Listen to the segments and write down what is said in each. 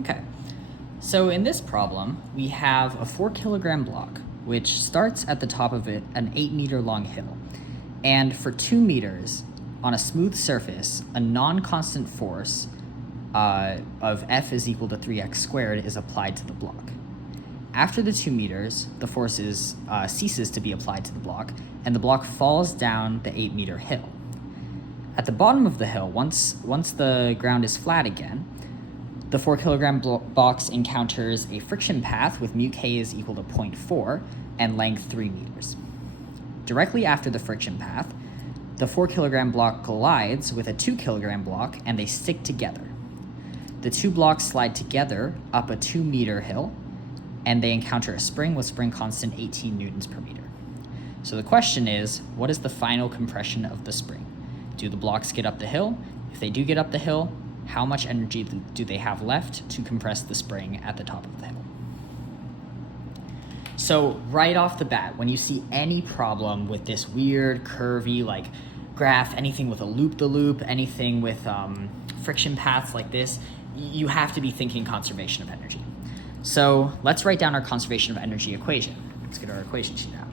Okay, so in this problem, we have a 4 kilogram block, which starts at the top of it, an 8 meter long hill. And for 2 meters on a smooth surface, a non-constant force of F is equal to 3x squared is applied to the block. After the 2 meters, the force ceases to be applied to the block, and the block falls down the 8 meter hill. At the bottom of the hill, once the ground is flat again, the 4 kilogram box encounters a friction path with mu k is equal to 0.4 and length 3 meters. Directly after the friction path, the 4 kilogram block collides with a 2 kilogram block and they stick together. The two blocks slide together up a 2 meter hill and they encounter a spring with spring constant 18 newtons per meter. So the question is, what is the final compression of the spring? Do the blocks get up the hill? If they do get up the hill, how much energy do they have left to compress the spring at the top of the hill? So right off the bat, when you see any problem with this weird curvy like graph, anything with a loop-the-loop, anything with friction paths like this, you have to be thinking conservation of energy. So let's write down our conservation of energy equation. Let's get our equation sheet out.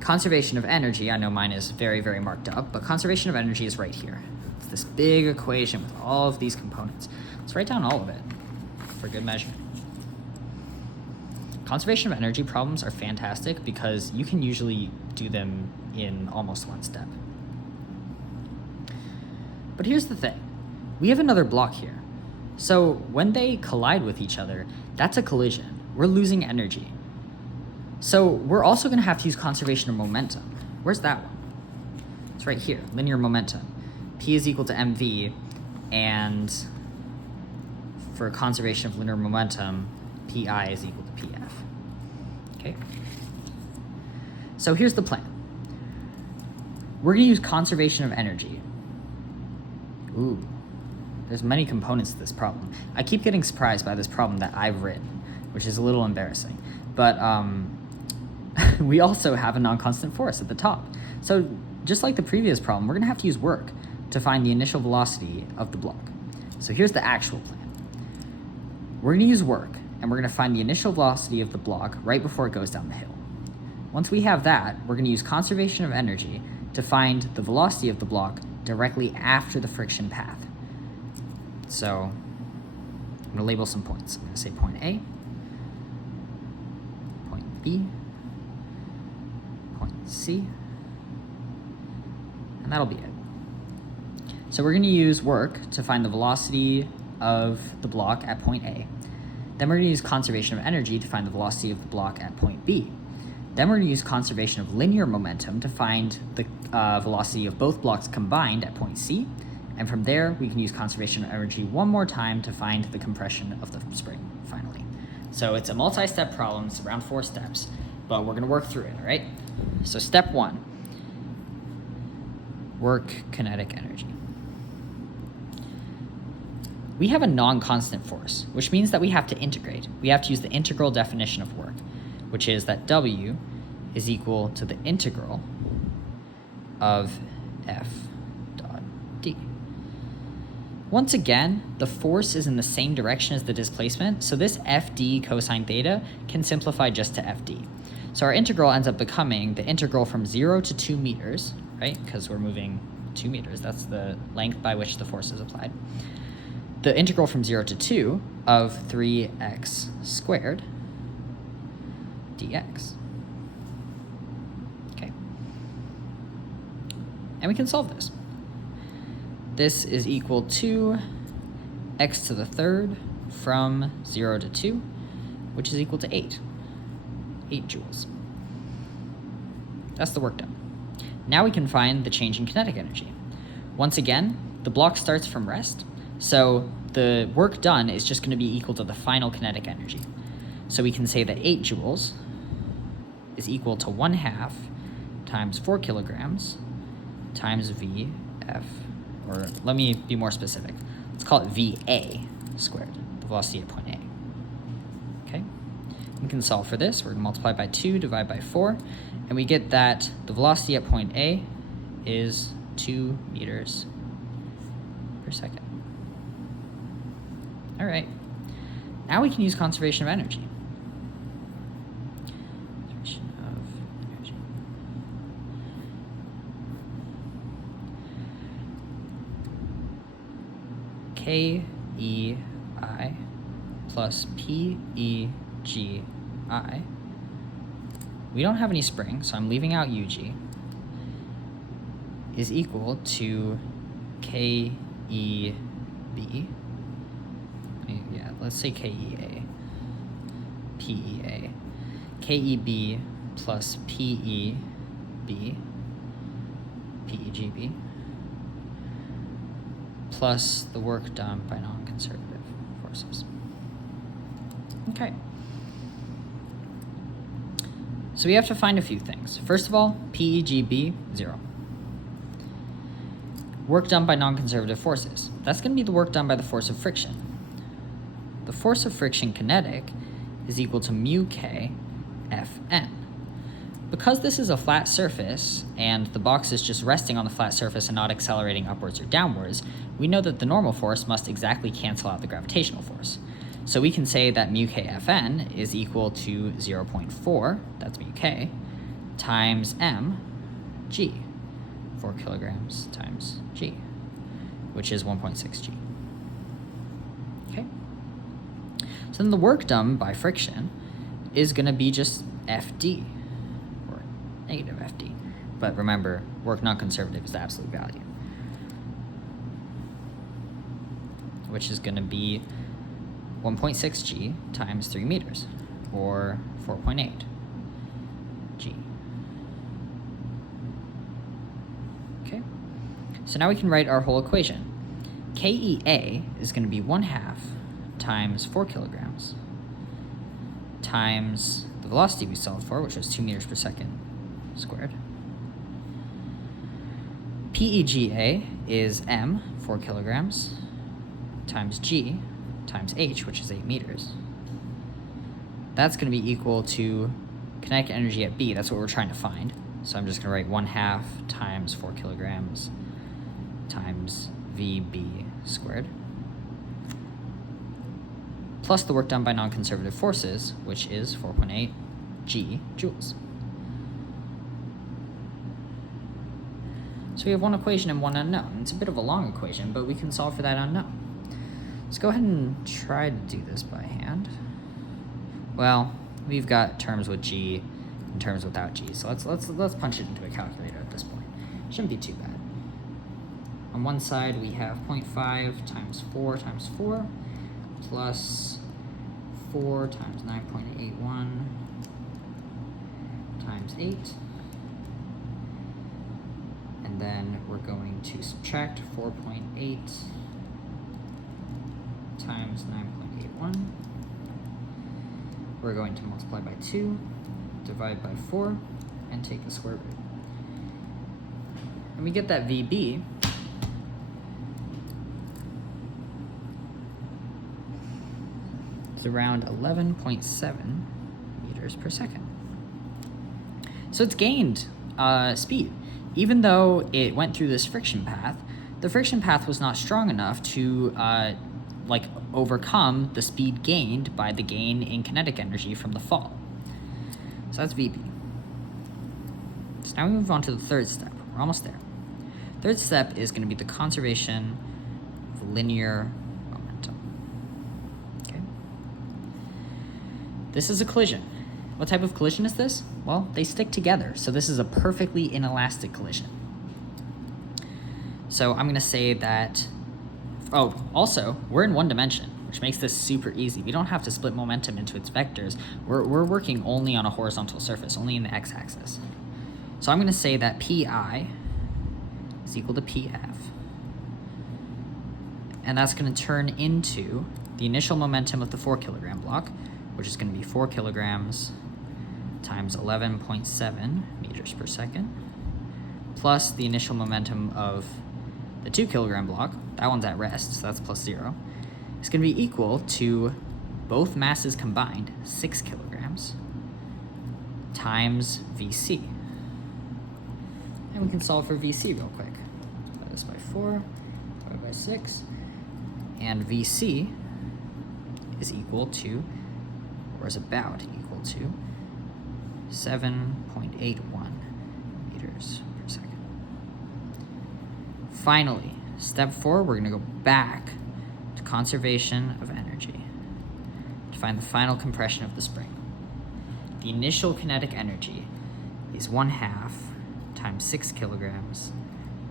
Conservation of energy, I know mine is very, very marked up, but conservation of energy is right here. It's this big equation with all of these components. Let's write down all of it for good measure. Conservation of energy problems are fantastic because you can usually do them in almost one step. But here's the thing. We have another block here. So when they collide with each other, that's a collision. We're losing energy. So we're also going to have to use conservation of momentum. Where's that one? It's right here, linear momentum. P is equal to mv, and for conservation of linear momentum, pi is equal to pf. Okay? So here's the plan. We're going to use conservation of energy. Ooh, there's many components to this problem. I keep getting surprised by this problem that I've written, which is a little embarrassing. But we also have a non-constant force at the top. So just like the previous problem, we're going to have to use work to find the initial velocity of the block. So here's the actual plan. We're going to use work, and we're going to find the initial velocity of the block right before it goes down the hill. Once we have that, we're going to use conservation of energy to find the velocity of the block directly after the friction path. So I'm going to label some points. I'm going to say point A, point B, point C, and that'll be it. So we're going to use work to find the velocity of the block at point A. Then we're going to use conservation of energy to find the velocity of the block at point B. Then we're going to use conservation of linear momentum to find the velocity of both blocks combined at point C. And from there, we can use conservation of energy one more time to find the compression of the spring, finally. So it's a multi-step problem, it's around 4 steps, but we're going to work through it, all right? So step 1, work kinetic energy. We have a non-constant force, which means that we have to integrate. We have to use the integral definition of work, which is that W is equal to the integral of F dot D. Once again, the force is in the same direction as the displacement, so this FD cosine theta can simplify just to FD. So our integral ends up becoming the integral from 0 to 2 meters, right? Because we're moving 2 meters. That's the length by which the force is applied. The integral from 0 to 2 of 3x squared dx. Okay. And we can solve this. This is equal to x to the third from 0 to 2, which is equal to 8 joules. That's the work done. Now we can find the change in kinetic energy. Once again, the block starts from rest, so the work done is just going to be equal to the final kinetic energy. So we can say that 8 joules is equal to 1/2 times 4 kilograms times VF, or let me be more specific. Let's call it VA squared, the velocity at point A. Okay, we can solve for this. We're going to multiply by 2, divide by 4, and we get that the velocity at point A is 2 meters per second. All right, Now we can use conservation of energy. Conservation of energy. KEI plus PEGI. We don't have any spring, so I'm leaving out UG, is equal to KEB. Yeah, let's say KEA. PEA. KEB plus PEB. PEGB. Plus the work done by non-conservative forces. Okay. So we have to find a few things. First of all, PEGB, 0. Work done by non-conservative forces. That's going to be the work done by the force of friction. The force of friction kinetic is equal to mu k Fn. Because this is a flat surface and the box is just resting on the flat surface and not accelerating upwards or downwards, we know that the normal force must exactly cancel out the gravitational force. So we can say that mu k Fn is equal to 0.4, that's mu k, times m g, 4 kilograms times g, which is 1.6 g. Okay. So then the work done by friction is going to be just Fd, or negative Fd. But remember, work non-conservative is the absolute value, which is going to be 1.6 g times 3 meters, or 4.8 g. Okay, so now we can write our whole equation. KEA is going to be 1/2 times 4 kilograms times the velocity we solved for, which was 2 meters per second squared. PEGA is m, 4 kilograms, times g, times h, which is 8 meters. That's going to be equal to kinetic energy at B. That's what we're trying to find. So I'm just going to write 1/2 times 4 kilograms times VB squared, plus the work done by non-conservative forces, which is 4.8 g joules. So we have one equation and one unknown. It's a bit of a long equation, but we can solve for that unknown. Let's go ahead and try to do this by hand. Well, we've got terms with g and terms without g, so let's punch it into a calculator at this point. Shouldn't be too bad. On one side we have 0.5 times 4 times 4 plus 4 times 9.81 times 8. And then we're going to subtract 4.8 times 9.81. We're going to multiply by 2, divide by 4, and take the square root. And we get that VB is around 11.7 meters per second. So it's gained speed. Even though it went through this friction path, the friction path was not strong enough to overcome the speed gained by the gain in kinetic energy from the fall. So that's VB. So now we move on to the third step. We're almost there. Third step is going to be the conservation of linear momentum. Okay. This is a collision. What type of collision is this? Well, they stick together, so this is a perfectly inelastic collision. So I'm going to say that, also, we're in one dimension, which makes this super easy. We don't have to split momentum into its vectors. We're working only on a horizontal surface, only in the x-axis. So I'm going to say that PI is equal to PF. And that's going to turn into the initial momentum of the 4 kilogram block, which is going to be 4 kilograms times 11.7 meters per second, plus the initial momentum of the 2 kilogram block. That one's at rest, so that's plus 0. It's going to be equal to both masses combined, 6 kilograms, times VC. And we can solve for VC real quick. Divide this by 4, divided by 6, and VC is equal to, or is about equal to, 7.81 meters per second. Finally, step 4, we're going to go back to conservation of energy to find the final compression of the spring. The initial kinetic energy is 1/2 times 6 kilograms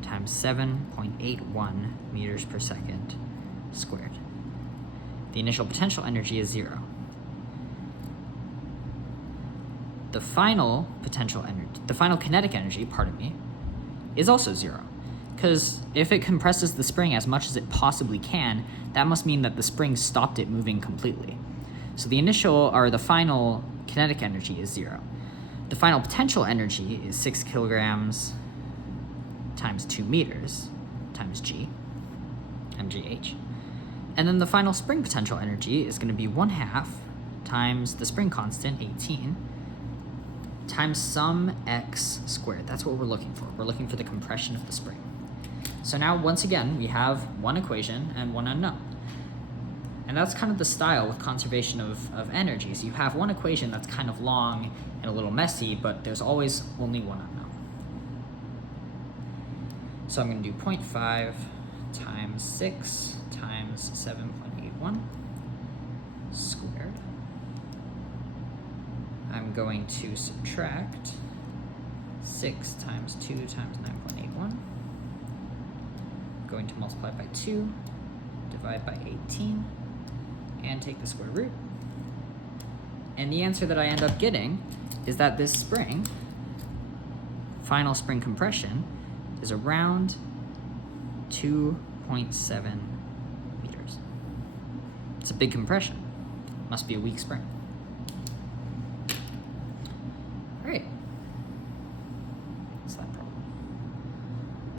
times 7.81 meters per second squared. The initial potential energy is 0. The final kinetic energy, is also 0. Because if it compresses the spring as much as it possibly can, that must mean that the spring stopped it moving completely. So the final kinetic energy is 0. The final potential energy is 6 kilograms times 2 meters times g, mgh. And then the final spring potential energy is going to be 1/2 times the spring constant, 18, times some x squared. That's what we're looking for. We're looking for the compression of the spring. So now, once again, we have one equation and one unknown. And that's kind of the style with conservation of energy. So you have one equation that's kind of long and a little messy, but there's always only one unknown. So I'm going to do 0.5 times 6 times 7.81 squared. I'm going to subtract 6 times 2 times 9.81. Going to multiply by 2, divide by 18, and take the square root. And the answer that I end up getting is that this spring, final spring compression, is around 2.7 meters. It's a big compression. Must be a weak spring.